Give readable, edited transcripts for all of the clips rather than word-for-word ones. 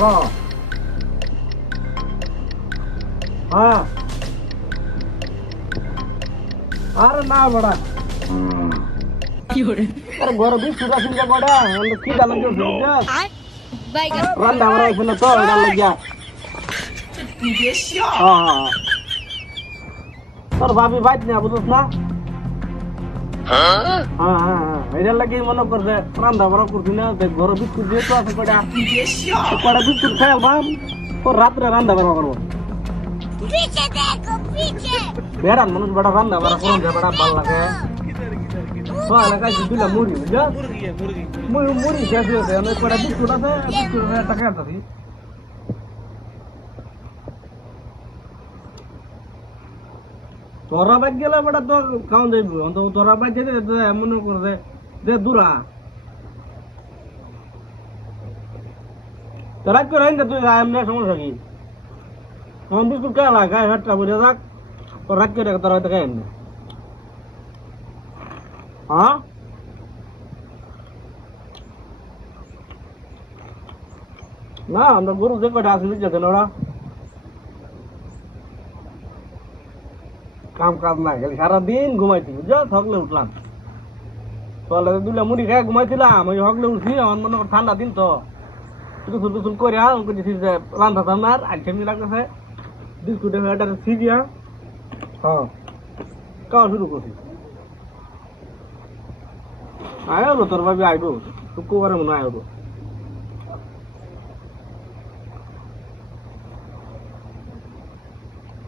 হ্যাঁ আরে না বড়া আরে ঘর বিস্কুট আছে না বড়া কি ডাল লাগে রান্না করা হয়েছে না তো এটা লাগিয়া হ্যাঁ তোর ভাবি বাইত না বুঝছ না এটা লাগে মনে করছে রান্না বড় করছি না ঘর বিস্কুট দিয়ে তো আছে কটা কটা বিস্কুট খাই আলবাম তোর রাত্রে রান্না বড় করবো বেড়ান মানুষ বেড়া রান্না বড় করুন যে বেড়া ভাল লাগে তো এলাকায় দিলা মুড়ি বুঝা মুড়ি শেষ হয়েছে অনেক কটা বিস্কুট আছে বিস্কুট টাকা আছে তোরা বাইক গেলে বেটা তো খাওয়ান যাইব অন্তত তোরা বাইক যেতে মনে করে যে দূরা তোরা করে তুই এমনি সমস্যা কি আমার বিস্কুট কে লাগে গায়ে হাতটা বুঝে রাখ তোর রাখ করে তোরা হয়তো খাই এমনি হ্যাঁ না আমরা গরু যে কটা আসলে যেতেন ওরা কাম কাজ না গেলে সারাদিন ঘুমাইছি বুঝছো হকলে উঠলাম তোলে দুলা মুড়ি খাই ঘুমাইছিলাম ওই হকলে উঠছি আমার মনে কর ঠান্ডা দিন তো টুসুল টুসুল করে করছি যে রান্না টান্নার আর সেমনি লাগতেছে বিস্কুটে এটা সিজিয়া হ্যাঁ খাওয়া শুরু করছি আয়ো তোর ভাবি আইব শুক্রবারে মনে হয় আইব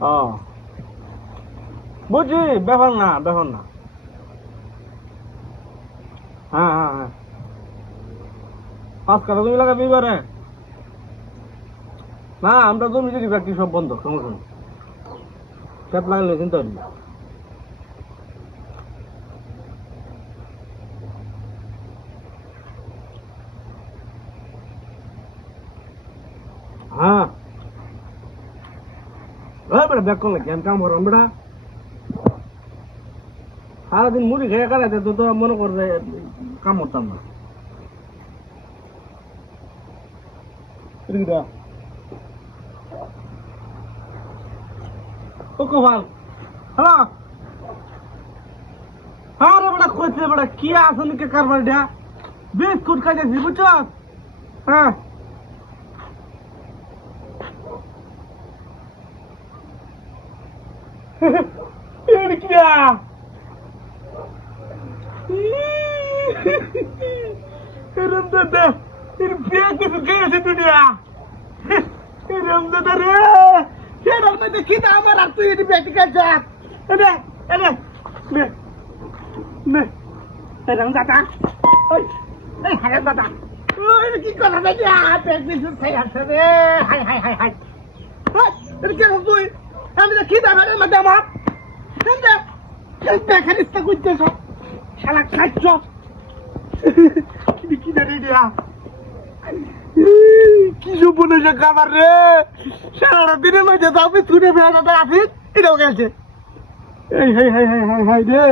হ্যাঁ বুঝছি ব্যাপার না হ্যাঁ পাঁচ কাটা জমি লাগাবি এবারে না আমরা জমি যদি ব্যক্তি সব বন্ধ সমস্যা নেই ট্যাপ লাগালে চিন্তা করি হ্যাঁ বেটা ব্যাক করলে কেন কাম করলাম বেটা সারাদিন মুড়ি খেয়ে কাটাইতে তো তো মনে করবে কাম করতাম না ও কপাল হ্যালো হ্যাঁ রে বেটা কইছে বেটা কি আসনি কে কারবার ডা বিস্কুট খাইতেছি বুঝছো হ্যাঁ কি Ramdada, ini biar kita gaya di dunia. Ramdada re, ya Ramdada kita amar aku ini biar kita jahat. Ada, nih, Ramdada, oi, Ramdada, ini kita ada dia, biar kita saya sere, hai, ini kita tuh, Ramdada kita ada madam apa? Ramdada, kita kan istiqut desa, salah kacau. কি জানি দিয়া কি সুবনে যে খাবার রে সারা দিনের মধ্যে তো আমি ছুটে ফেরাতে আসি এটাও গেছে এই হাই রে